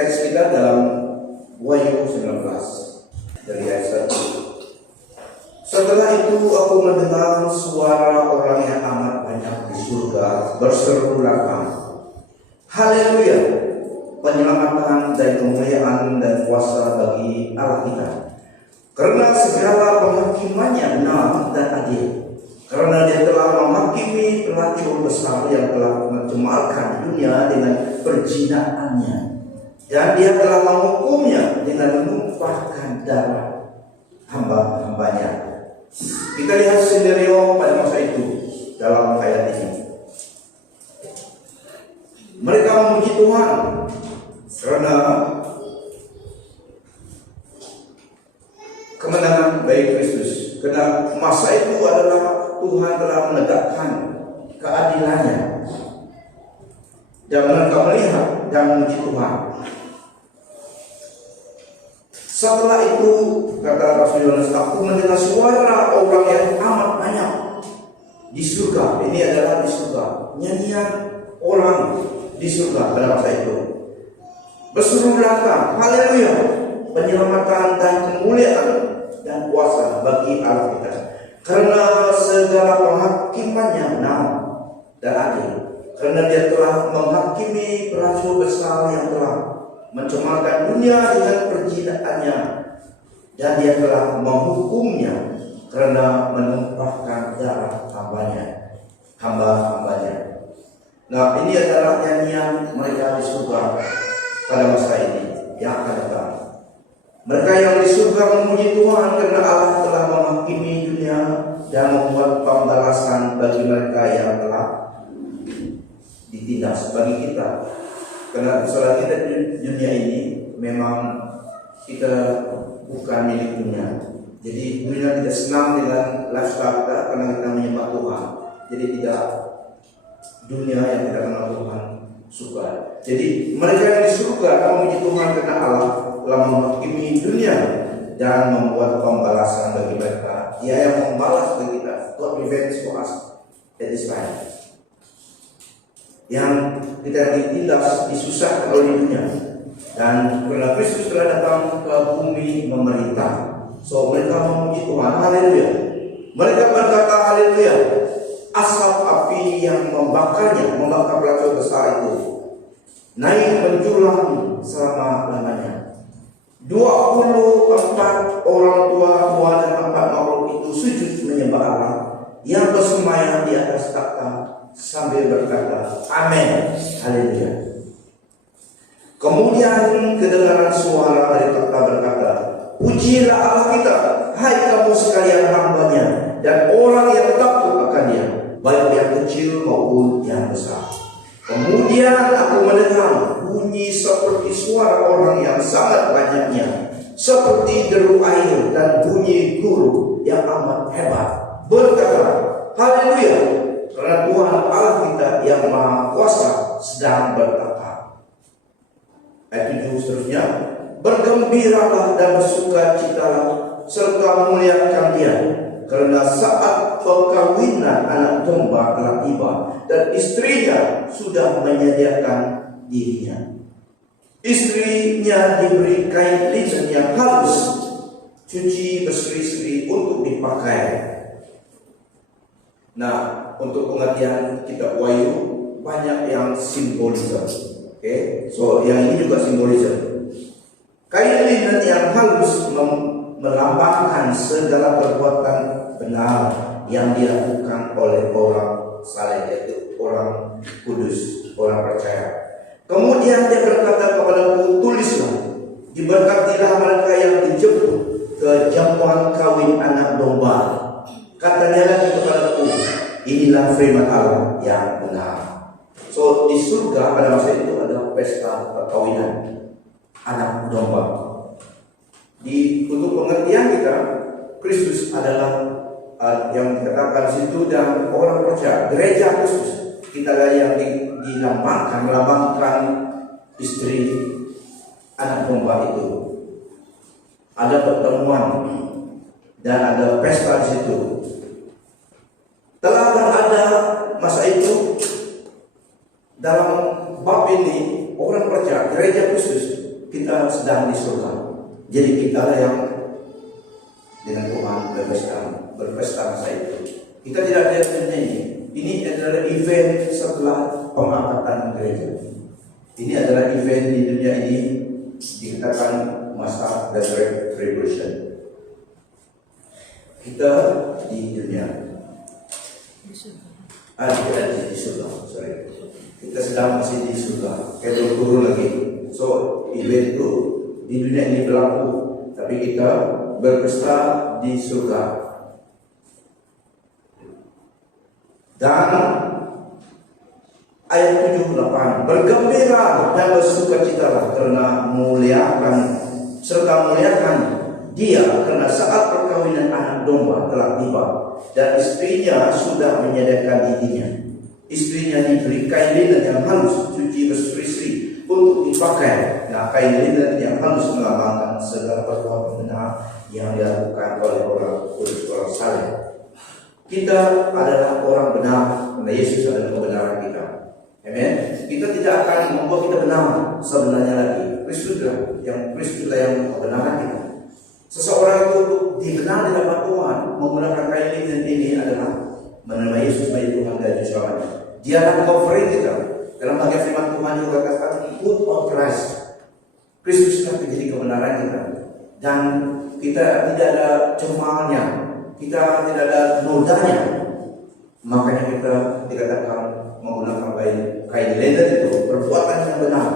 Teks kita dalam Wahyu 19 dari ayat 1. Setelah itu aku mendengar suara orang yang amat banyak di surga berseru lantang, Haleluya, penyelamatan dan kemuliaan dan kuasa bagi Allah kita, karena segala penghakimannya benar dan adil. Karena dia telah menghakimi pelacur besar yang telah mencemarkan dunia dengan perzinaannya, dan dia telah menghukumnya dengan menumpahkan darah hamba-hambanya. Kita lihat skenario pada masa itu dalam ayat ini. Mereka memuji Tuhan karena kemenangan bagi Kristus. Karena masa itu adalah Tuhan telah menegakkan keadilannya, dan mereka melihat dan memuji Tuhan. Setelah itu, kata Rasul Yohanes, aku mendengar suara orang yang amat banyak di surga. Ini adalah di surga, nyanyian orang di surga pada masa itu. Berseru lantang, Haleluya, penyelamatan dan kemuliaan dan kuasa bagi Allah kita, karena segala penghakimannya benar dan adil. Karena dia telah menghakimi pelacur besar yang telah mencemarkan dunia dengan perzinaannya, dan dia telah menghukumnya karena menumpahkan darah hamba-hambanya. Nah, ini adalah nyanyian mereka di surga pada masa ini yang akan datang. Mereka yang di surga memuji Tuhan karena Allah telah menghakimi dunia dan membuat pembalasan bagi mereka yang telah ditindas bagi kita. Karena saudara, kita di dunia ini memang kita bukan milik dunia. Jadi dunia tidak senang dengan lifestyle kita karena kita menyembah Tuhan. Jadi tidak dunia yang tidak kenal Tuhan suka. Jadi mereka yang di surga memuji Tuhan karena Allah telah menghakimi dunia dan membuat pembalasan bagi mereka. Dia yang membalas bagi kita. God revenge for us at this time. Yang kita ditindas, disusahkan oleh dunia, dan karena Kristus telah datang ke bumi memerintah. So mereka memuji Tuhan, Haleluya. Mereka berkata Haleluya. Asap api yang membakar pelacur besar itu naik menjulang selama-lamanya. 24 orang tua dan 4 makhluk itu sujud menyembah Allah yang bersemayam di atas takhta sambil berkata, Amin, Haleluya. Kemudian kedengaran suara dari takhta berkata, Pujilah Allah kita, hai kamu sekalian hambanya, dan orang yang takut akan dia, baik yang kecil maupun yang besar. Kemudian aku mendengar bunyi seperti suara orang yang sangat banyaknya, seperti deru air dan bunyi guru yang amat hebat, berkata, Haleluya, karena Tuhan Allah kita yang Maha Kuasa sedang bertata. Ayat 7 seterusnya, bergembiralah dan bersukacitalah serta muliakan dia, karena saat perkawinan anak domba telah tiba dan istrinya sudah menyediakan dirinya. Istrinya diberi kain linen yang halus, cuci berseri-seri untuk dipakai. Nah, untuk pengertian kitab Wahyu banyak yang simbolisme. Oke, so yang ini juga simbolisme. Kain linen yang halus melambangkan segala perbuatan benar yang dilakukan oleh orang saleh, yaitu orang kudus, orang percaya. Kemudian dia berkata kepadaku, tulislah, diberkatilah mereka yang dijemput ke jamuan kawin anak domba. Katanya lagi kepadaku, inilah firman Allah yang benar. So di surga pada masa itu ada pesta perkawinan anak domba. Untuk pengertian kita, Kristus adalah yang dikatakan situ dan orang percaya, gereja Kristus. Kita lah yang melambangkan istri anak domba itu. Ada pertemuan dan ada pesta di situ. Telah ada masa itu dalam bab ini orang percaya gereja Kristus kita sedang di surga. Jadi kita yang dengan Tuhan berpesta masa itu. Kita tidak lihat ini. Ini adalah event setelah pengangkatan gereja. Ini adalah event di dunia ini dikatakan masa The Great Revolution. Kita di dunia kita di surga, kita sedang masih di surga, kayak belum turun lagi. So event itu di dunia ini berlaku, tapi kita berpesta di surga. Dan ayat 78, bergembira dan bersukacitalah karena muliakan dia, karena saat perkawinan anak domba telah tiba dan istrinya sudah menyediakan dirinya. Istrinya diberi kain linen yang halus, suci berseri-seri untuk dipakai. Nah, kain linen yang halus melambangkan segala perbuatan benar yang dilakukan oleh orang kudus, orang saleh. Kita adalah orang benar karena Yesus adalah kebenaran kita. Amen. Kita tidak akan membuat kita benar sebenarnya lagi. Kristuslah yang kebenaran kita. Seseorang itu dikenal di hadapan Tuhan menggunakan kain linen ini adalah menerima Yesus sebagai Tuhan dan Juru Selamat. Dia akan mengcover kita. Dalam bagian firman Tuhan juga katakan, put on Christ. Kristuslah menjadi kebenaran kita. Dan kita tidak ada cemalnya, kita tidak ada nodanya. Makanya kita dikatakan menggunakan kain linen itu perbuatan yang benar.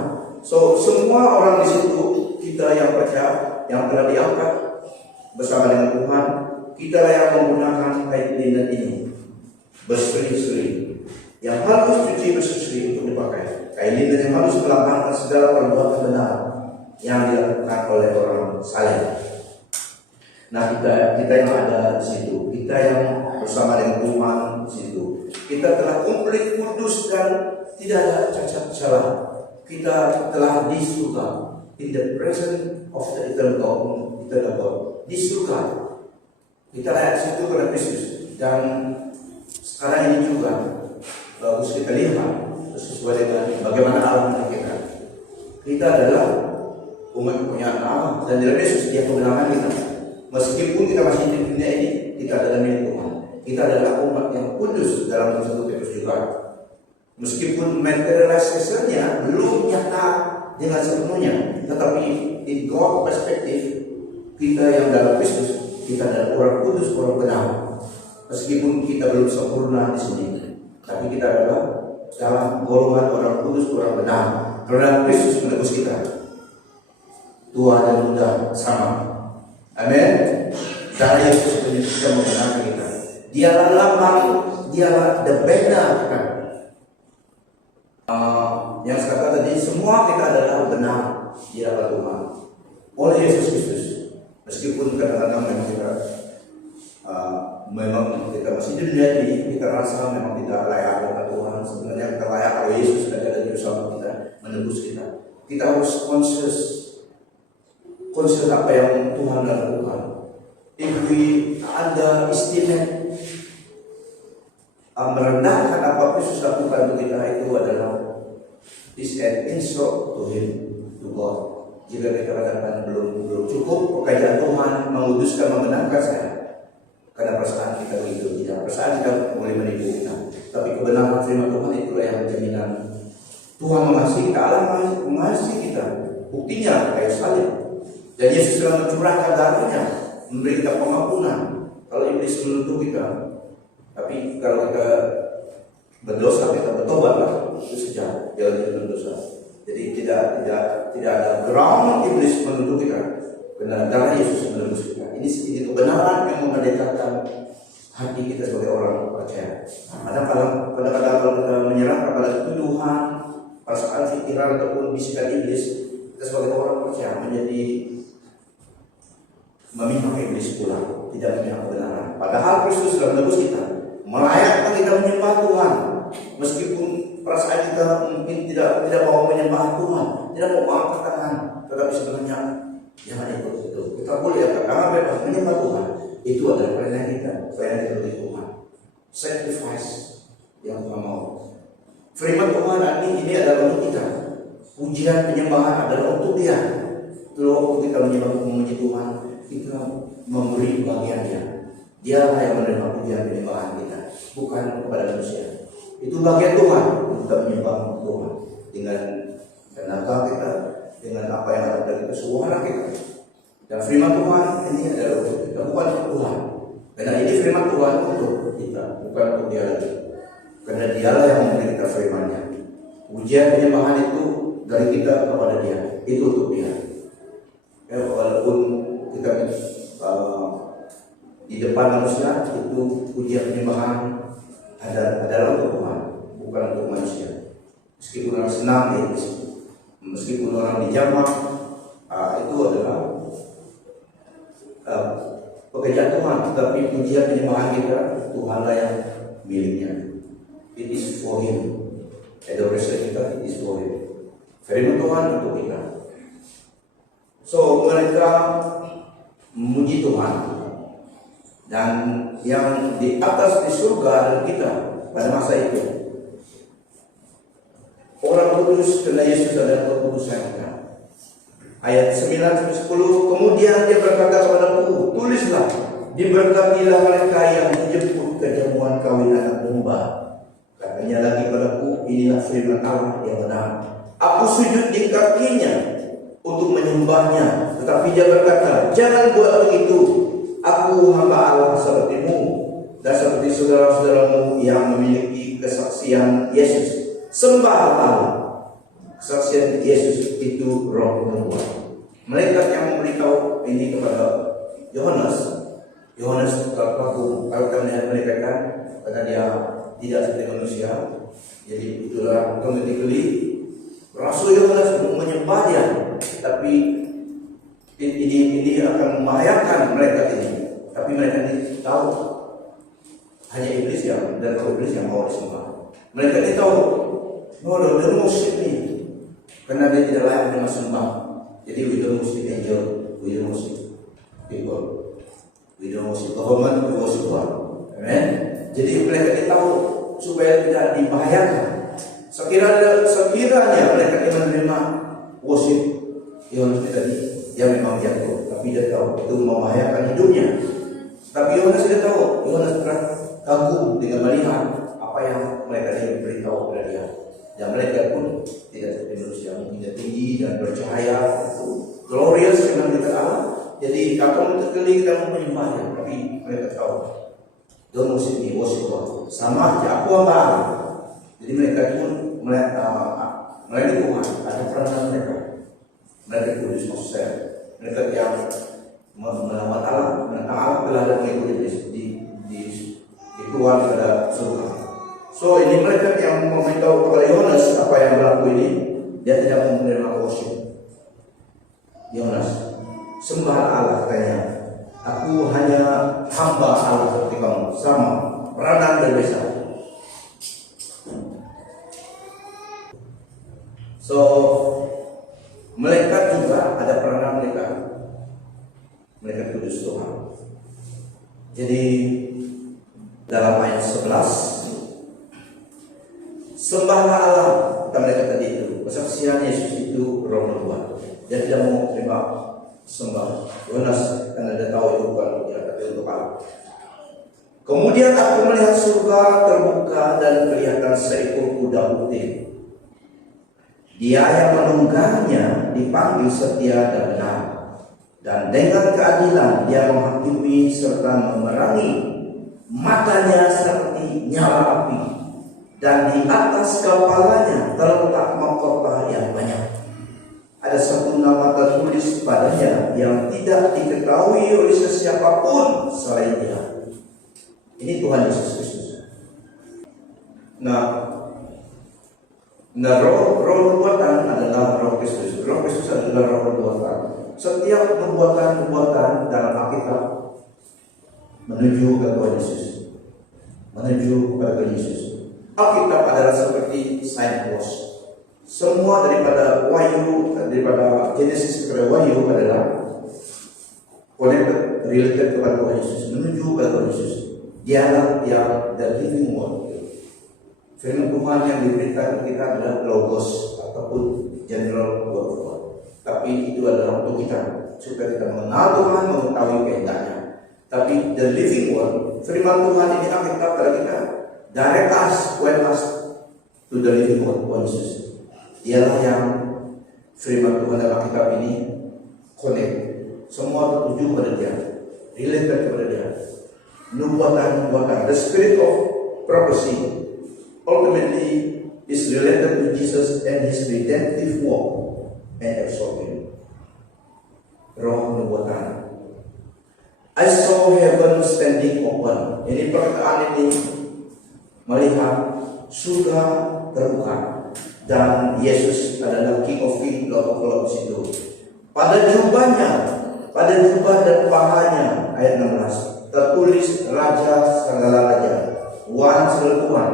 So semua orang di situ, kita yang percaya, yang telah diangkat bersama dengan Tuhan, kita yang menggunakan kain linen ini berseri-seri, yang halus, suci berseri untuk dipakai. Kain linen yang halus melambangkan segala perbuatan benar yang dilakukan oleh orang saleh. Nah, kita yang ada di situ, kita yang bersama dengan Tuhan di situ, kita telah komplit, kudus dan tidak ada cacat celah. Kita telah di surga, in the presence of the eternal God. Di surga kita lihat situ karena Kristus. Dan sekarang ini juga bagus kita lihat sesuai dengan bagaimana alamat kita. Kita adalah umat kepunyaan Allah dan dalam Yesus dia kebenaran kita. Meskipun kita masih di dunia ini, kita adalah milik Tuhan. Kita adalah umat yang kudus dalam 1 Petrus juga. Meskipun materialisasinya belum nyata dengan sepenuhnya, tetapi in God perspektif, kita yang dalam Kristus, kita adalah orang kudus, orang benar. Meskipun kita belum sempurna di sini, tapi kita adalah dalam golongan orang kudus, orang benar. Karena Kristus menebus kita, tua dan muda sama. Amin. Darah Yesus bisa membenarkan kita. Dialah lambang, dialah the banner kan. Yang saya kata tadi, semua kita adalah benar di hadapan Tuhan oleh Yesus Kristus. Meskipun kadang-kadang memang kita masih di dunia ini, kita rasa memang tidak layak kepada Tuhan. Sebenarnya kita layak oleh Yesus dan ada Juru Selamat kita, menebus kita. Kita harus conscious apa yang Tuhan lakukan. If we underestimate, merendahkan apa Kristus lakukan untuk kita, itu adalah is an insult to Him, to God. Jika kita katakan belum cukup pekerjaan Tuhan menguduskan, membenarkan saya, karena perasaan kita begitu tidak. Perasaan kita boleh menipu kita, tapi kebenaran firman Tuhan itulah yang jaminan. Tuhan mengasihi kita, Allah mengasihi kita. Buktinya kayu salib. Dan Yesus telah mencurahkan darahnya, memberi kita pengampunan. Kalau iblis menuduh kita, tapi kalau kita berdosa, kita bertobatlah, itu saja jalan berdosa. Jadi tidak ada ground iblis menuduh kita. Karena darah Yesus menebus kita. Ini kebenaran yang memerdekakan hati kita sebagai orang percaya. Kadang-kadang kalau kita menyerah kepada tuduhan, perasaan, pikiran ataupun bisikan iblis, kita sebagai orang percaya menjadi memihak iblis pula, tidak memihak kebenaran. Padahal Kristus sudah menebus kita, melayakkan kita menyembah Tuhan. Meskipun perasaan kita mungkin tidak mau menyembah Tuhan, tidak mau mengangkat tangan, tetapi sebenarnya jangan ikut itu. Kita boleh angkat tangan bebas menyembah Tuhan. Itu adalah pelayanan kita bagi Tuhan. Sacrifice yang Tuhan mau. Firman Tuhan ini adalah untuk kita. Pujian penyembahan adalah untuk Dia. memuji Tuhan, kita memberi bagiannya. Dialah yang menerima pujian penyembahan kita, bukan kepada manusia. Itu bagian Tuhan, kita menyembah Tuhan dengan tenaga kita, dengan apa yang ada pada kita, suara kita. Dan firman Tuhan ini adalah untuk kita, bukan untuk Tuhan. Karena ini firman Tuhan untuk kita, bukan untuk dia lagi. Karena dialah yang memberi kita firman-Nya. Pujian penyembahan itu dari kita kepada dia, itu untuk dia. Ya, walaupun kita di depan manusia, itu pujian penyembahan adalah untuk Tuhan, bukan untuk manusia. Meskipun orang senang, meskipun orang dijamak, itu adalah pekerjaan Tuhan. Tetapi pujian penyembahan kita, Tuhanlah yang miliknya. It is for Him. Adoration kita, it is for Him. Firman Tuhan untuk kita. So mereka memuji Tuhan, dan yang di atas di surga adalah kita pada masa itu. Orang kudus, karena Yesus adalah kekudusan kita. Ayat 9-10, kemudian dia berkata kepadaku, tulislah, diberkatilah mereka yang menjemput kejamuan kawin anak domba. Katanya lagi padaku, inilah firman Allah yang benar. Aku sujud di kakinya untuk menyembahnya. Tetapi dia berkata, jangan buat begitu. Aku hamba Allah sepertimu dan seperti saudara-saudaramu yang memiliki kesaksian Yesus. Sembah Allah. Kesaksian Yesus itu roh membuat. Malaikat yang memberitahu ini kepada Yohanes. Yohanes terpaku kalau kita melihat malaikat kan, karena dia tidak seperti manusia. Jadi itulah automatically Rasul Yohanes menyembah dia, tapi ini akan membahayakan mereka ini. Tapi mereka ini tahu, hanya iblis yang dan iblis yang mau disembah. Mereka ini tahu, no, dia musyrik nih, karena dia tidak layak dengan sembah. Jadi we don't worship angel, we don't worship people, we don't worship government, we worship God. Amen. Jadi mereka ini tahu supaya tidak dibahayakan. Sekiranya mereka ini menerima worship Yohanes tadi, dia memang jatuh, tapi dia tahu itu membahayakan hidupnya. Tapi Yohanes tidak tahu. Yohanes kagum dengan melihat apa yang mereka ini beritahu kepada dia. Dan mereka pun tidak seperti manusia, mungkin tinggi dan bercahaya, glorious dengan kita Allah. Jadi kalau terkali kita mau menyembahnya, tapi mereka tahu. Don't worship me, worship God. Sama aja, aku hamba Allah. Jadi mereka pun melayani Tuhan, ada peranan mereka. Mereka kudus maksud saya. Mereka yang melawan Allah, menentang Allah, telah ada mengikuti di keluar pada surga. So ini mereka yang memberitahu kepada Yohanes apa yang berlaku ini, dia tidak mau menerima worship. Yohanes, sembah Allah katanya. Aku hanya hamba Allah seperti kamu, sama peranan berbeda. So mereka juga ada peranan mereka. Mereka kudus Tuhan. Jadi dalam ayat 11, sembahlah Allah, kata mereka tadi itu. Kesaksian Yesus itu roh membuat. Dia tidak mau terima sembah Yohanes karena dia tahu itu bukan untuk dia, tapi untuk Allah. Kemudian aku melihat surga terbuka dan kelihatan seekor kuda putih. Dia yang menungganginya dipanggil setia dan benar. Dan dengan keadilan dia menghakimi serta memerangi. Matanya seperti nyala api. Dan di atas kepalanya terletak mahkota yang banyak. Ada satu nama tertulis padanya yang tidak diketahui oleh sesiapapun selain dia. Ini Tuhan Yesus Kristus. Nah, roh perbuatan adalah roh Kristus. Roh Kristus adalah roh perbuatan. Setiap perbuatan dalam Alkitab menuju ke Tuhan Yesus, menuju kepada Yesus. Alkitab adalah seperti signpost. Semua daripada Wahyu, daripada Genesis kepada Wahyu adalah connected, related kepada Tuhan Yesus, menuju kepada Tuhan Yesus. Dialah yang the living word. Firman Tuhan yang diberitakan kita adalah logos ataupun general word of God. Tapi itu adalah untuk kita, supaya kita mengenal Tuhan, mengetahui kehendaknya. Tapi the living word, firman Tuhan ini akan kepada kita, direct us, point us to the living word, Yesus. Dialah yang firman Tuhan dalam kitab ini connect, semua tertuju pada dia, related kepada dia. Nubuatan, the spirit of prophecy ultimately is related to Jesus and his redemptive work and absorbing. Roh nubuatan. I saw heaven standing open. Ini perkataan ini melihat surga terbuka dan Yesus adalah King of Kings, Lord of Lords itu. Pada jubahnya, pada jubah dan pahanya, ayat 16, tertulis Raja segala raja, Tuhan segala Tuhan.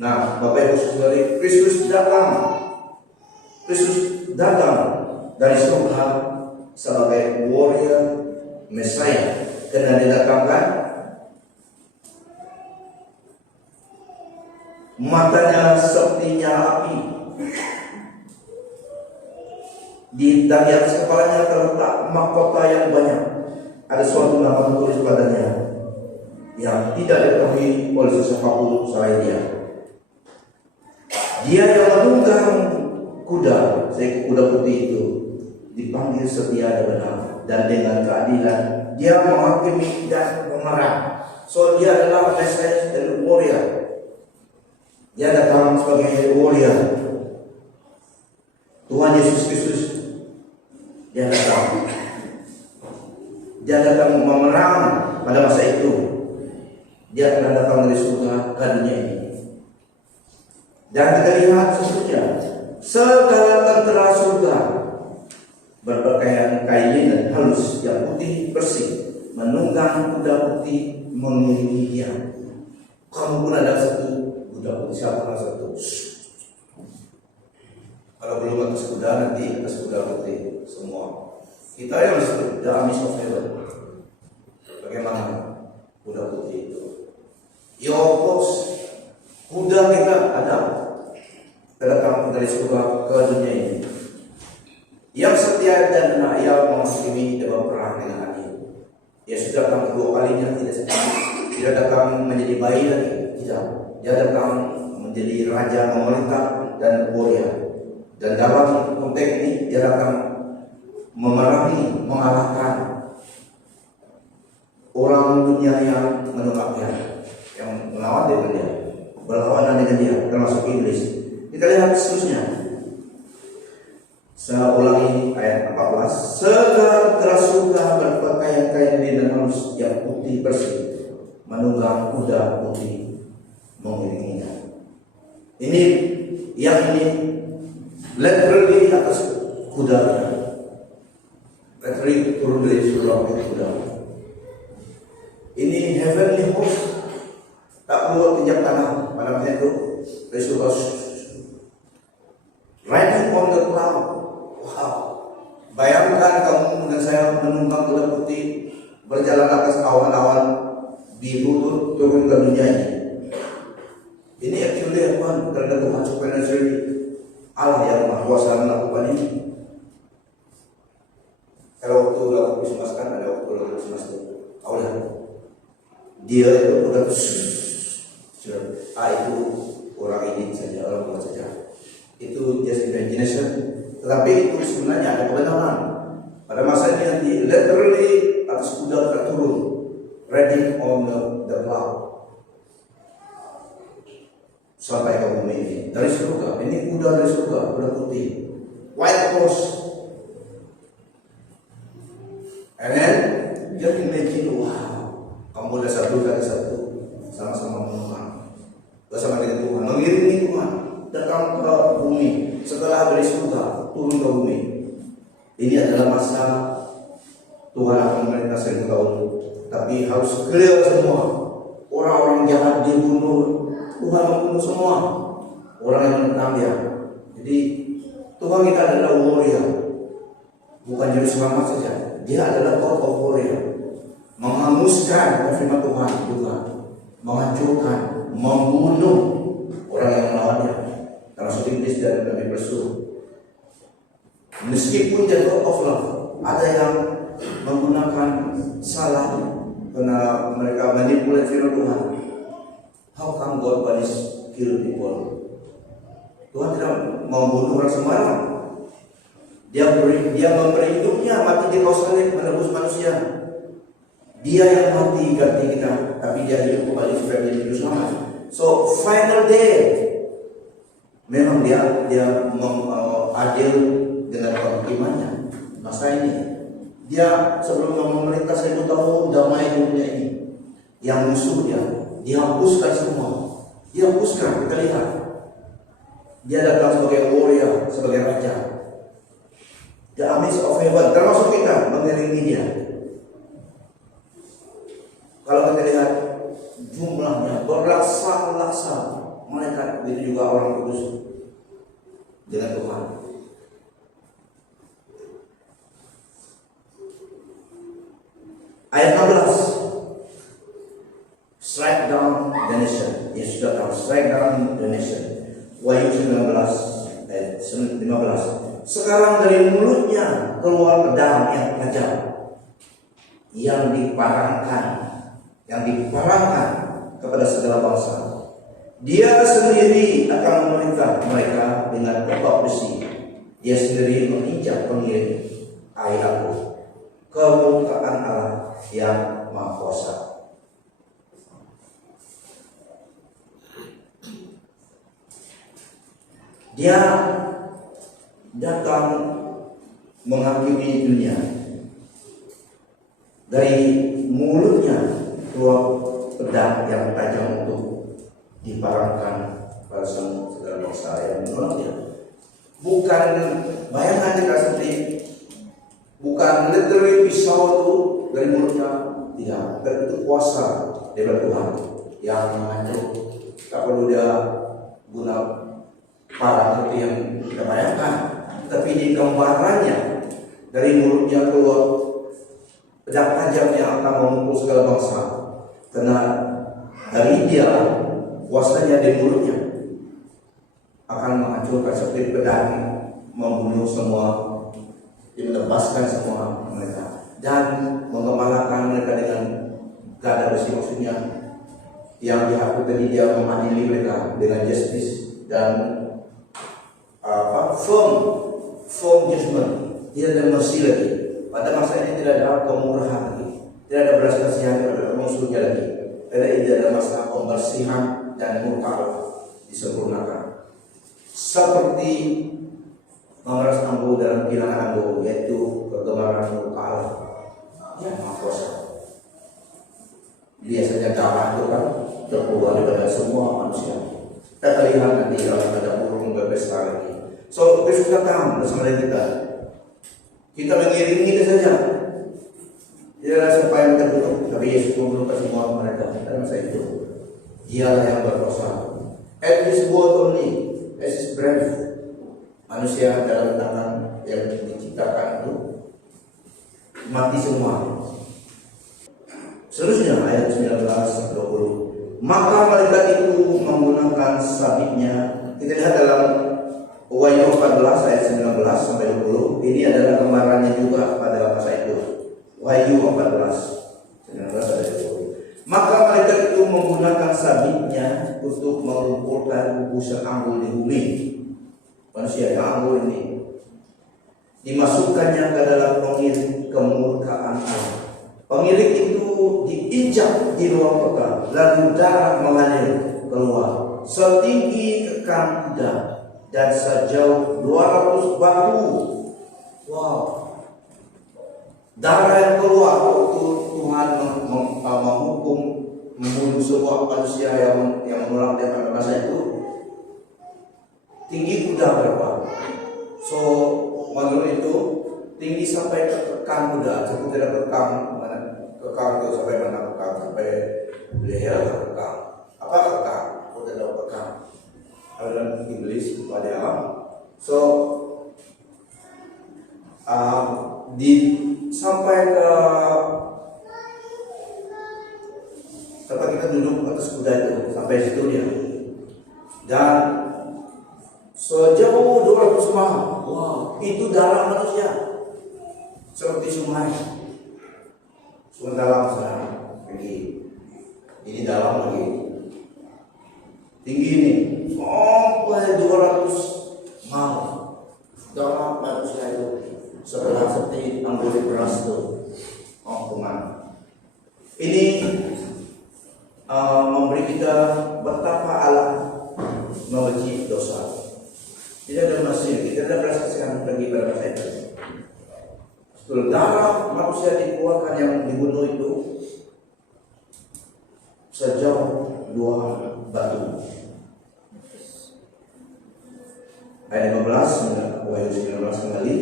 Nah, Bapak Ibu Saudari, Kristus datang dari surga sebagai warrior Messiah. Karena didatangkan, matanya sepertinya api, di atas kepalanya terletak mahkota yang banyak. Ada suatu nama tertulis padanya yang tidak diketahui oleh siapapun selain dia. Dia yang menunggang kuda, kuda putih itu, dipanggil setia dan benar, dan dengan keadilan dia menghakimi dan memerah. So dia adalah Messiah dan warrior. Dia datang sebagai warrior. Tuhan Yesus Kristus, dia datang memerang pada masa itu. Dia akan datang dari surga ke dunia ini. Dan kita lihat sesungguhnya segala tentara surga berpakaian kain linen halus yang putih bersih, menunggang kuda putih mengiringi dia. Kamu pun ada satu kuda putih, siapa satu? Kalau belum atas kuda, nanti atas kuda putih semua. Kita yang disebut the armies of heaven. Bagaimana kuda putih itu? Your boss, kuda kita ada. Datang dari surga ke dunia ini. Yang setia dan benar, ia menghakimi dan berperang dengan adil. Ia sudah datang kedua kalinya, tidak datang menjadi bayi lagi, tidak. Dia datang menjadi raja, memerintah dan warrior. Dan dalam konteks ini dia datang memerangi, mengalahkan orang dunia yang menolaknya, yang melawan dengan dia, berlawanan dengan dia, termasuk iblis. Kita lihat seterusnya. Saya ulangi ayat 14. Segala surga berpakaian kain linen halus yang putih bersih, menunggang kuda putih mengiringinya. Ini yang ini literally atas kuda, literally turun dari surga ke kuda. Ini heavenly host, tak perlu tinjak tanah pada masa itu. Dari surga riding on the cloud. Wow. Bayangkan kamu dan saya menunggang kuda putih berjalan atas awan-awan biru turun ke dunia ini. Ini actually apa? Terhadap Tuhan supernatural, Allah yang Maha Kuasa melakukan ini. Kalau waktu lalu Christmas kan ada waktu lalu Christmas itu, Allah dia itu bukan itu orang ini saja, orang bukan saja. Itu just imagination, tetapi itu sebenarnya ada kebenaran. Pada masa ini nanti literally atas kuda terturun, riding on the cloud, sampai ke bumi ini dari surga. Ini kuda dari surga, kuda putih, white horse. And then just imagine, wow, kamu ada satu, sama-sama menunggang bersama dengan Tuhan, mengiringi Tuhan datang ke bumi setelah dari surga turun ke bumi. Ini adalah masa Tuhan akan memerintah 1000 tahun, tapi harus clear semua. Orang-orang jahat dibunuh, Tuhan membunuh semua orang yang menentang dia. Jadi Tuhan kita adalah warrior, bukan juru selamat saja. Dia adalah God of warrior, menghanguskan firman Tuhan juga, menghancurkan, membunuh orang yang melawannya, termasuk iblis dan nabi palsu. Meskipun dia God of love, ada yang menggunakan salah karena mereka manipulasi firman Tuhan. How come God punish kill people? Tuhan tidak mau bunuh orang sembarang. Dia memberi hidupnya mati di kayu salib menebus manusia. Dia yang mati ganti kita, tapi dia hidup kembali supaya dia hidup selamat. So final day, memang dia adil dengan penghakimannya. Masa ini dia sebelum memerintah 1000 tahun damai dunia ini, yang musuh dia hapuskan semua. Dia hapuskan, kita lihat. Dia datang sebagai warrior, sebagai raja. The armies of heaven, termasuk kita, mengiringi dia. Kalau kita lihat jumlahnya berlaksa-laksa malaikat, itu juga orang kudus dengan Tuhan. Ayat 16, strike down the nation. Ya sudah tahu, strike down the nation. Wahyu 19 ayat 15. Sekarang dari mulutnya keluar pedang yang tajam, yang diparangkan kepada segala bangsa. Dia sendiri akan memerintah mereka dengan ketok besi. Dia sendiri menginjak pengiring air aku, kemuliaan Allah yang Maha Kuasa. Dia datang menghakimi dunia. Dari mulutnya keluar pedang yang tajam untuk diparangkan pada segala bangsa yang menolak dia. Bukan bayangan kita seperti, bukan literally pisau itu dari mulutnya, tidak. Dan itu kuasa dari Tuhan yang menghancur. Tak perlu dia guna parang seperti yang kita bayangkan, tapi di gambarannya dari mulutnya keluar pedang tajam yang akan memukul segala bangsa. Karena dari dia kuasanya di mulutnya akan menghancurkan seperti pedang, membunuh semua, menebaskan semua mereka, dan mengembalakan mereka dengan gada besi, maksudnya yang diaku tadi dia memadili mereka dengan justice dan firm judgment. Tidak ada mercy lagi. Pada masa ini tidak ada kemurahan lagi, tidak ada belas kasihan kepada musuhnya lagi. Karena ini adalah masa pembersihan dan murka Allah disempurnakan. Seperti memeras anggur dalam bilangan anggur, yaitu kegemaran murka Allah yang Maha Kuasa. Biasanya darah itu kan terkeluar daripada semua manusia. Kita lihat nanti kalau ada burung berpesta lagi. So, Kristus datang bersama dengan kita. Kita mengiringi itu saja. Tidak ada siapa yang tertutup, tapi Yesus membunuhkan semua mereka pada masa itu. Dialah yang berkuasa. At His word only, as His breath. Manusia dalam tangan yang diciptakan itu mati semua. Seterusnya ayat 19-20. Maka malaikat itu menggunakan sabitnya. Kita lihat dalam Wahyu 14 ayat 19 sampai 20. Ini adalah gambarannya juga pada masa itu. Wahyu 14 19 sampai 20. Maka malaikat itu menggunakan sabitnya untuk mengumpulkan busa anggur di bumi. Manusia yang anggur ini dimasukkannya ke dalam pengiring kemurkaan Allah. Pengiring itu diinjak di ruang kota, lalu darah mengalir keluar setinggi kekang kuda dan sejauh 200 batu. Wow, darah yang keluar waktu Tuhan menghukum membunuh semua manusia yang menolak dia pada masa itu. Tinggi kuda berapa? So menurut itu tinggi sampai ke kekang kuda. Cukup tidak kekang itu sampai mana? Kekang sampai leher atau kekang? Apa kekang? Oh, tidak kekang. Dalam iblis pada alam. So sampai ke tempat kita duduk atas kuda itu, sampai situ dia. Dan sejauh 200 mil wow, itu darah manusia. Seperti sungai. Sungai dalam sana. Ini dalam lagi. Tinggi ini. Sampai 200 mal. Dalam manusia itu. Setelah seperti anggota beras itu. Kemana? Ini memberi kita betapa Allah membenci dosa. Tidak ada manusia, kita tidak bersaksikan pergi pada masa itu. Setelah darah manusia dikeluarkan yang dibunuh itu sejauh 2 batu. Ayat 15, Wahyu 19 kembali.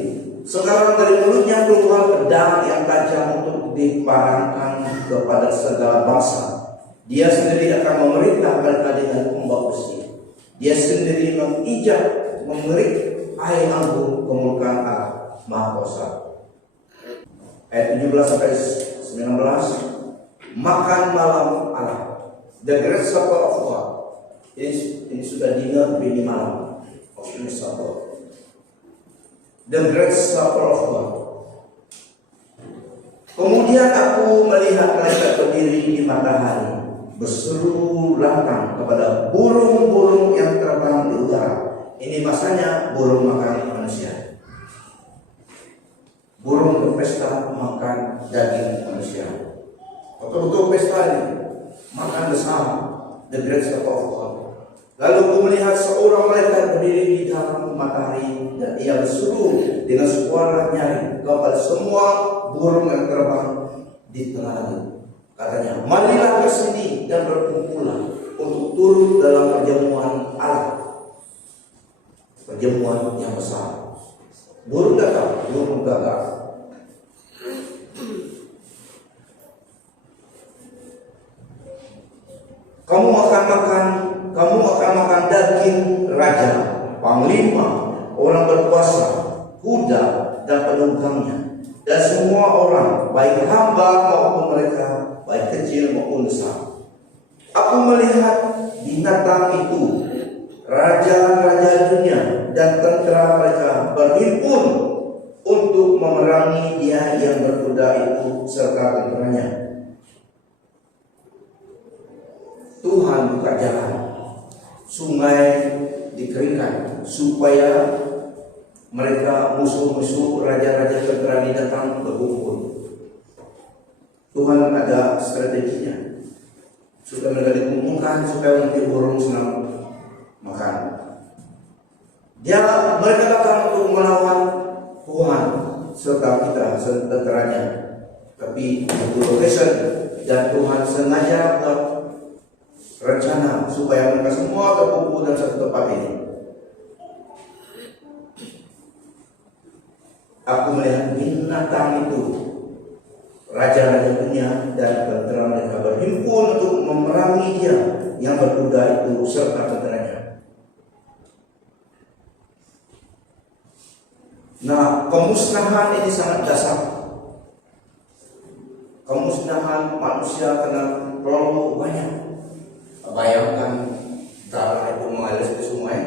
Sekarang dari mulutnya keluar pedang yang tajam untuk diparangkan kepada segala bangsa. Dia sendiri akan memerintah mereka dengan tombak besi. Dia sendiri menginjak mengerik air agung kemurkaan Allah Maha Kuasa. Ayat 17 sampai 19. Makan malam Allah. The Great Supper of God. Ini sudah dinner ini malam. Maksudnya supper. The Great Supper of God. Kemudian aku melihat malaikat berdiri di matahari, berseru lantang kepada burung-burung yang terbang di udara. Ini masanya burung makan manusia. Burung berpesta makan daging manusia. Betul-betul pesta ini. Makan bersama. The Great Supper of God. Lalu aku melihat seorang malaikat berdiri di dalam matahari, dan ia berseru dengan suara nyaring kepada semua burung yang terbang di tengah langit. Katanya, marilah ke sini dan berkumpulah untuk turut dalam perjamuan Allah. Perjamuan yang besar. Burung datang, burung gagal. Kamu akan makan daging raja, panglima, orang berkuasa, kuda dan penunggangnya, dan semua orang, baik hamba maupun mereka, baik kecil maupun besar. Aku melihat binatang itu, raja-raja dunia dan tentera mereka berhimpun untuk memerangi Dia yang berkuda itu serta tenteranya. Tuhan buka jalan, sungai dikeringkan supaya mereka musuh-musuh raja-raja tentera ini datang berkumpul. Tuhan ada strateginya supaya mereka dikumpulkan, supaya nanti burung senang makan. Mereka datang untuk melawan Tuhan serta kita tenteranya, tapi itu location, dan Tuhan sengaja buat rencana supaya mereka semua terkumpul dalam satu tempat ini. Aku melihat binatang itu, raja-raja dunia dan tentera mereka berhimpun untuk memerangi Dia yang berkuda itu serta tenteranya. Nah, kemusnahan ini sangat dasar. Kemusnahan manusia kena terlalu banyak. Bayangkan darah itu mengalir ke sungai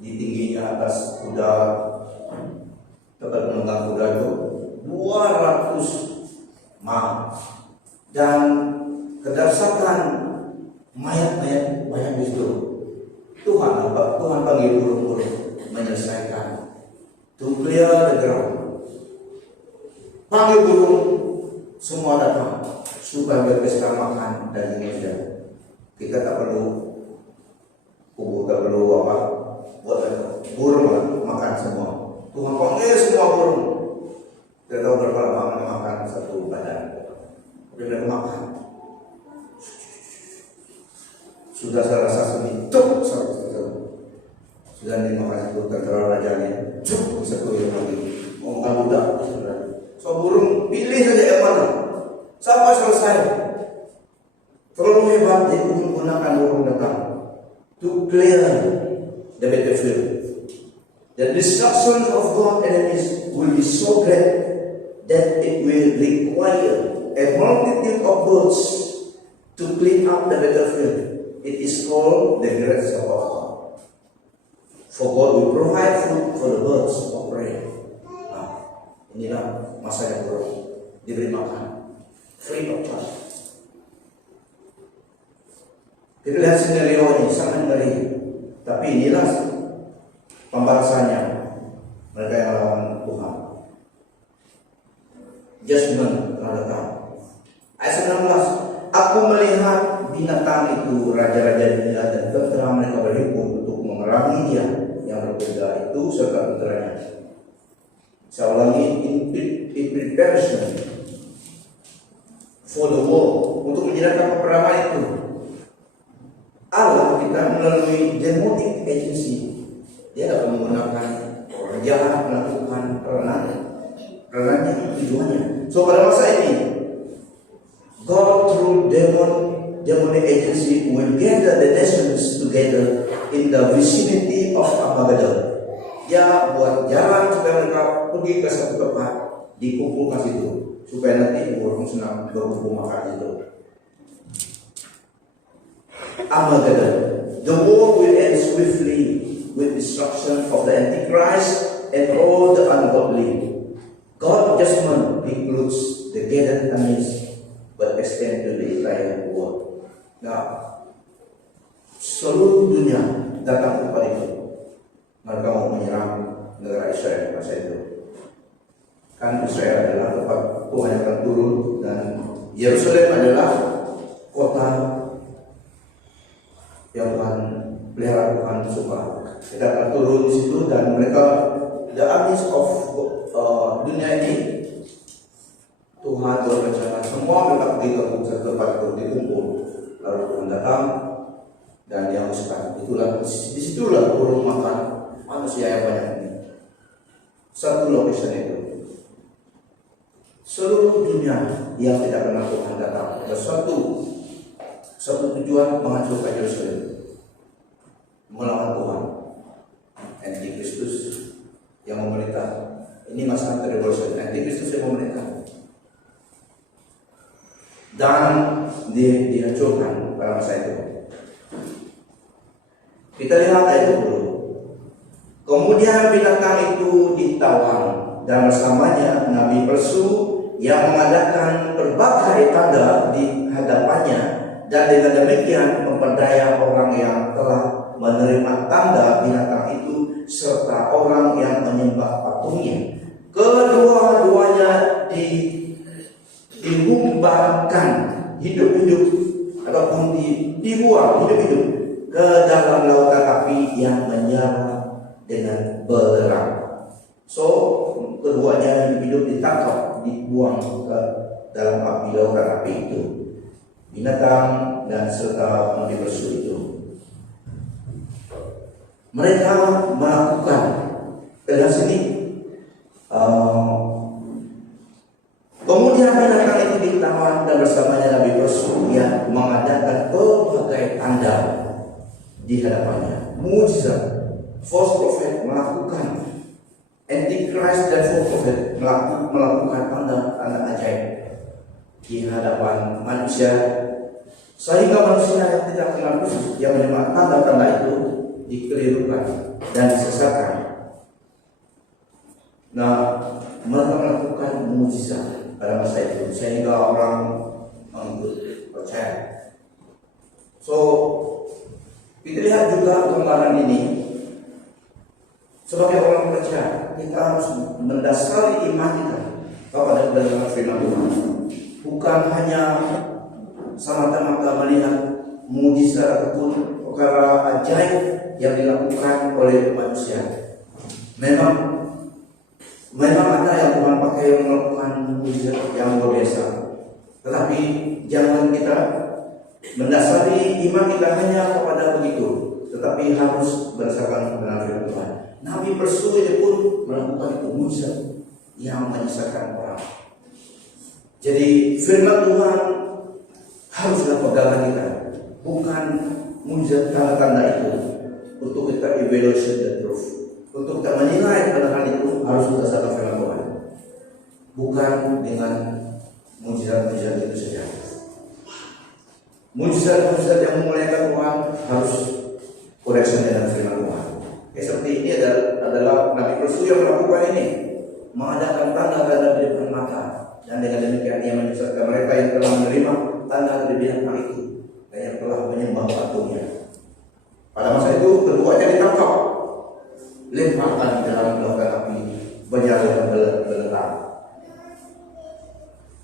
di tingginya atas kuda, tempat penunggang kuda itu 200 mal, dan kedahsyatan mayat-mayat banyak di situ. Tuhan panggil burung-burung menyelesaikan, to clear the ground. Panggil burung, semua datang supaya berpesta makan daging Dia. Kita tak perlu kubur, tak perlu apa, buat burung lah, makan semua. Tuhan panggil semua burung. Tidak tahu berapa lama makan satu badan. Dia makan. Sudah saya rasa sendiri, cuk, sudah dimakan itu tentera rajanya, cuk, satu yang lagi. Mau makan budak, so burung pilih saja yang mana, sampai selesai. Terlalu hebat dia menggunakan burung datang to clear the battlefield. The destruction of God's enemies will be so great that it will require a multitude of birds to clean up the battlefield. It is called the Great Supper of God. For God will provide food for the birds of prey. Nah, inilah masanya burung diberi makan free of charge. Kita lihat skenario ini sangat ngeri, tapi inilah pembalasannya mereka yang melawan Tuhan. Judgment telah datang. Ayat 19, aku melihat binatang itu, raja-raja dunia dan tentera mereka berhimpun untuk memerangi dia yang berbeda itu serta tenteranya. Saya ulangi, in preparation for the war, untuk menjadikan peperangan itu. Allah kita melalui demonic agency, dia akan menggunakan orang jahat melakukan peranannya itu tujuannya. So pada masa ini, God through demonic agency will gather the nations together in the vicinity of Armageddon. Ya buat jalan supaya mereka pergi ke satu tempat, dikumpulkan situ supaya nanti orang senang berkumpul makan itu. Armageddon. The war will end swiftly with destruction of the Antichrist and all the ungodly. God's judgment includes the gathered armies, but extend to the entire world. Nah, seluruh dunia datang kepada itu. Mereka mau menyerang negara Israel masa itu. Kan Israel adalah tempat Tuhan yang akan turun, dan Yerusalem adalah kota yang Tuhan pelihara, Tuhan suka. Kita akan turun di situ, dan mereka the armies of dunia ini Tuhan berencana semua mereka pergi ke tempat itu dikumpul, lalu Tuhan datang dan dia hapuskan. Itulah disitulah turun makan manusia yang banyak ini. Satu location itu. Seluruh dunia yang tidak pernah Tuhan datang, ada satu tujuan menghancurkan Yerusalem, melawan Tuhan. Antikristus yang memerintah. Ini masalah revolusi. Antikristus yang memerintah. Dan dihancurkan pada masa itu. Kita lihat ayat 20. Kemudian binatang itu ditawan, dan bersamanya nabi palsu yang mengadakan berbagai tanda di hadapannya, dan dengan demikian memperdaya orang yang telah menerima tanda binatang itu serta orang yang menyembah patungnya. Kedua-duanya dihumbankan hidup-hidup ataupun dibuang hidup-hidup ke dalam lautan api yang menyala dengan belerang. So keduanya hidup-hidup ditangkap, dibuang ke dalam api lautan api itu, binatang dan serta nabi palsu itu. Mereka melakukan dari sini. Kemudian binatang itu ditawan dan bersamanya nabi palsu yang mengadakan berbagai tanda di hadapannya, mujizat. False prophet melakukan, Antichrist dan false prophet melakukan tanda-tanda ajaib di hadapan manusia, sehingga manusia yang tidak kenal Kristus yang menerima tanda-tanda itu dikelirukan dan disesatkan. Nah, mereka melakukan mujizat pada masa itu sehingga orang mengikut percaya. So kita lihat juga gambaran ini. Sebagai orang percaya, kita harus mendasari iman kita kepada kebenaran firman Tuhan. Bukan hanya semata-mata melihat mujizat ataupun perkara ajaib yang dilakukan oleh manusia. Memang ada yang Tuhan pakai yang melakukan mujizat yang luar biasa. Tetapi jangan kita mendasari iman kita hanya kepada begitu, tetapi harus berdasarkan kebenaran firman Tuhan. Nabi palsu itu pun melakukan itu mujizat yang menyesatkan orang. Jadi firman Tuhan haruslah pegangan kita, bukan mujizat tanda-tanda itu. Untuk kita evaluation the truth, untuk kita menilai kebenaran itu harus berdasarkan firman Tuhan, bukan dengan mujizat-mujizat itu saja. Mujizat-mujizat yang memuliakan Tuhan harus koreksi dengan firman Tuhan. Seperti ini adalah Nabi Rasul yang melakukan ini, mengadakan tanda-tanda di depan mata, dan dengan demikian ia menyesatkan mereka yang telah menerima tanda dari binatang itu dan yang telah menyembah patungnya. Pada masa itu keduanya ditangkap, lemparkan di dalam lautan api, menyala dan belerang.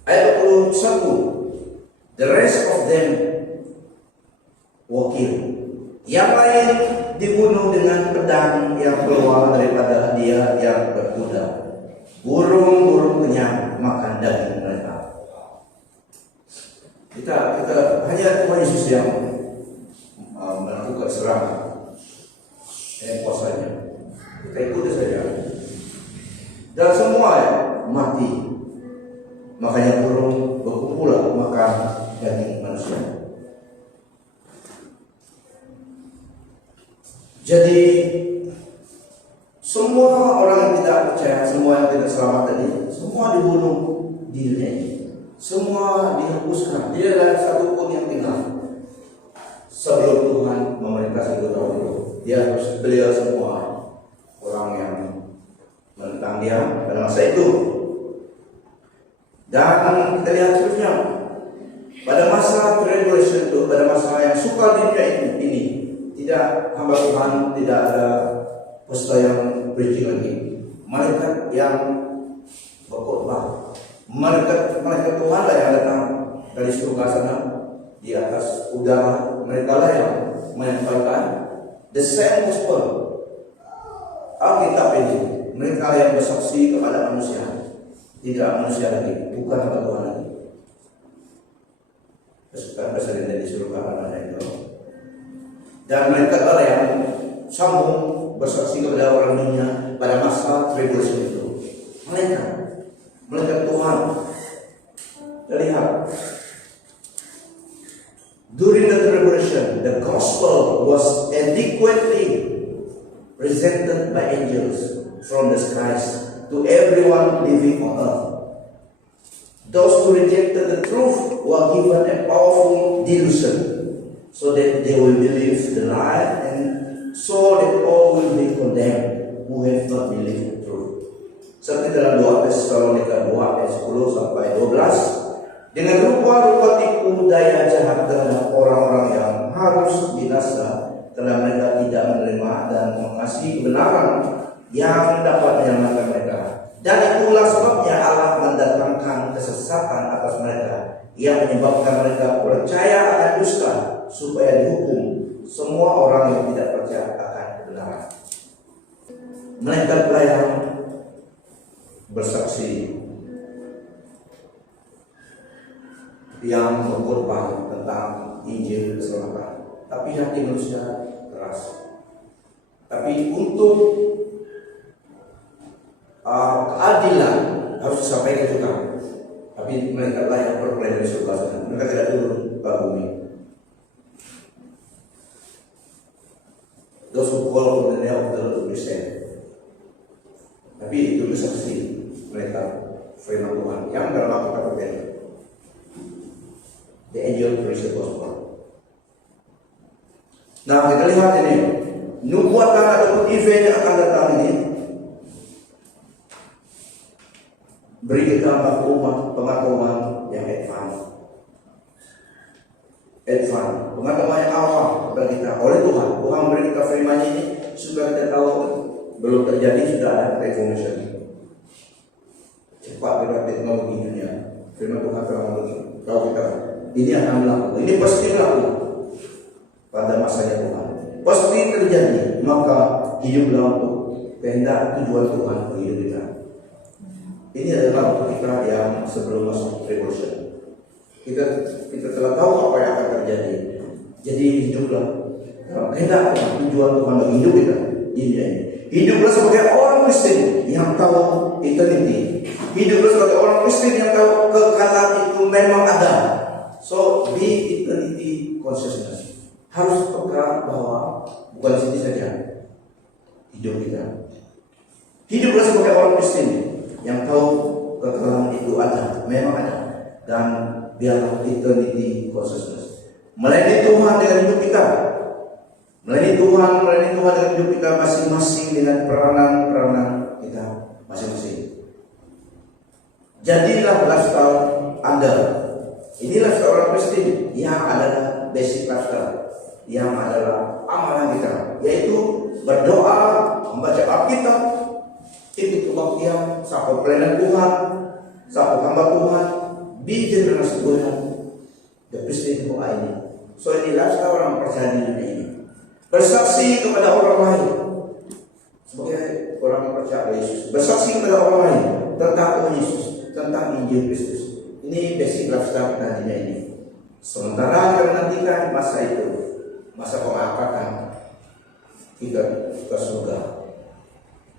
Ayat 21, the rest of them were killed. Yang lain dibunuh dengan pedang yang keluar daripada dia yang berkuda. Burung-burung kenyang makan daging mereka. Kita hanya Tuhan Yesus yang melakukan serangan kuasanya. Kita ikuti saja. Dan semua mati. Makanya burung berkumpul makan daging manusia. Jadi semua orang yang tidak percaya, semua yang tidak selamat tadi, semua dibunuh di dunia ini. Semua dihapuskan. Tidak ada satu pun yang tinggal. Sebelum Tuhan memerintah 1 tahun itu, dia harus beliau semua orang yang menentang dia pada masa itu. Dan kita lihat terusnya, pada masa tribulation itu, pada masa yang sukar di dunia ini, tidak hamba Tuhan, tidak ada pesta yang preaching lagi. Malaikat yang berkhotbah, malaikat Tuhan lah yang datang dari surga sana di atas udara. Mereka lah yang menyampaikan the same gospel. Alkitab ini, mereka yang bersaksi kepada manusia, tidak manusia lagi, bukan hamba Tuhan lagi. Presiden dari surga ada itu. Dan mereka adalah yang sambung bersaksi kepada orang dunia pada masa tribulation itu. Malaikat Tuhan. Kita lihat, during the tribulation, the gospel was adequately presented by angels from the skies to everyone living on earth. Those who rejected the truth were given a powerful delusion, so that they will believe the lie, and so that all will be condemned who have not believed the truth. Seperti dalam 2 Tesalonika 2 ayat 10 sampai 12, dengan rupa-rupa tipu daya jahat terhadap orang-orang yang harus binasa, karena mereka tidak menerima dan mengasihi kebenaran yang dapat menyelamatkan mereka. Dan itulah sebabnya Allah mendatangkan kesesatan atas mereka, yang menyebabkan mereka percaya akan dusta, supaya dihukum semua orang yang tidak percaya akan kebenaran. Malaikatlah yang bersaksi, yang berkhotbah tentang Injil keselamatan. Tapi hati manusia keras. Tapi untuk keadilan harus disampaikan juga. Tapi malaikatlah yang berproses dari surga sana. Mereka tidak turun ke bumi. Those who call on the name of the Lord will be saved. Tapi itu bersaksi mereka firman Tuhan yang dalam Alkitab berkata, the angel preach the gospel. Nah, kita lihat ini nubuatan ataupun event yang akan datang ini beri kita pengetahuan yang advance, pengetahuan yang awal kepada kita oleh Tuhan. Tuhan memberi kita firman ini supaya kita tahu belum terjadi sudah ada information. Cepat dengan teknologi dunia, firman Tuhan telah memberi tahu kita ini akan berlaku, ini pasti berlaku pada masanya Tuhan, pasti terjadi. Maka hiduplah untuk kehendak tujuan Tuhan untuk hidup kita. Ini adalah untuk kita yang sebelum masuk revolution. Kita telah tahu apa yang akan terjadi. Jadi hiduplah kehendak tujuan Tuhan bagi hidup kita. Ini. Hiduplah sebagai orang Kristen yang tahu eternity. Hiduplah sebagai orang Kristen yang tahu kekekalan itu memang ada. So be eternity consciousness. Harus peka bahwa bukan sini saja hidup kita. Hiduplah sebagai orang Kristen yang tahu kekekalan itu ada, memang ada, dan biarlah eternity consciousness melayani Tuhan dengan hidup kita. Melayani Tuhan dengan hidup kita masing-masing, dengan peranan-peranan kita masing-masing. Jadilah lifestyle Anda. Inilah lifestyle orang Kristen yang adalah basic lifestyle, yang adalah amalan kita, yaitu berdoa, membaca Alkitab, ikut kebaktian, sapa pelayanan Tuhan, sapa hamba Tuhan, bikin generasi Tuhan. The Kristen doa ini. So ini lifestyle orang percaya di dunia ini. Bersaksi kepada orang lain sebagai orang yang percaya Yesus. Bersaksi kepada orang lain tentang Yesus, tentang Injil Kristus. Ini basic lifestyle kita dunia ini. Sementara kita nantikan masa itu, masa pengangkatan kita ke surga.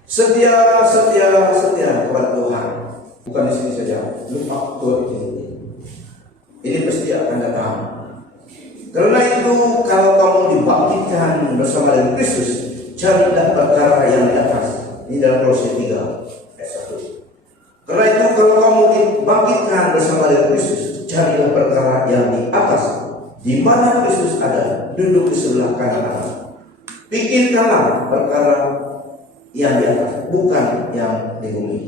Setia kepada Tuhan. Bukan di sini saja. Look up to eternity. Ini pasti akan datang. Karena itu, kalau kamu dibangkitkan bersama dengan Kristus, carilah perkara yang di atas. Ini dalam Kolose 3 ayat 1. Karena itu, kalau kamu dibangkitkan bersama dengan Kristus, carilah perkara yang di atas, di mana Kristus ada, duduk di sebelah kanan Allah. Pikirkanlah perkara yang di atas, bukan yang di bumi.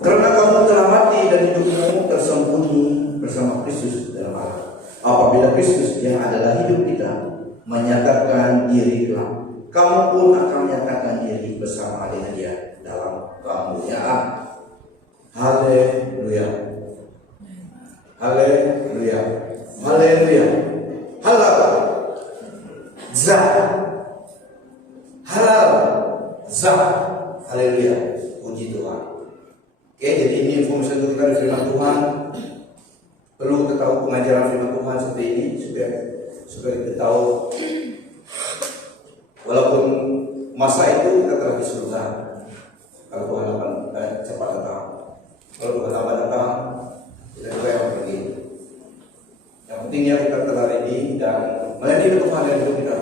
Karena kamu telah mati dan hidupmu tersembunyi bersama Kristus dalam Allah. Apabila Kristus yang adalah hidup kita menyatakan diri gelap, kamu pun akan menyatakan diri bersama dengan Dia dalam kemuliaan. Haleluya. Haleluya. Haleluya. Halal. Zah. Halal. Zah. Haleluya. Puji Tuhan. Oke, jadi ini informasi untuk kita dari firman Tuhan. Perlu kita tahu pengajaran firman Tuhan seperti ini supaya kita tahu walaupun masa itu kita telah di surga. Kalau Tuhan akan cepat datang, kalau Tuhan akan datang, kita juga yang pergi. Yang pentingnya kita telah ready dan melayani Tuhan yang hidup kita,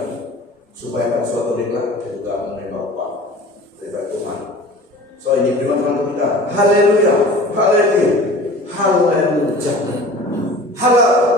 supaya pada suatu hari kita juga menerima upah dari Tuhan. So ini firman Tuhan untuk kita. Haleluya, haleluya, haleluya, halal.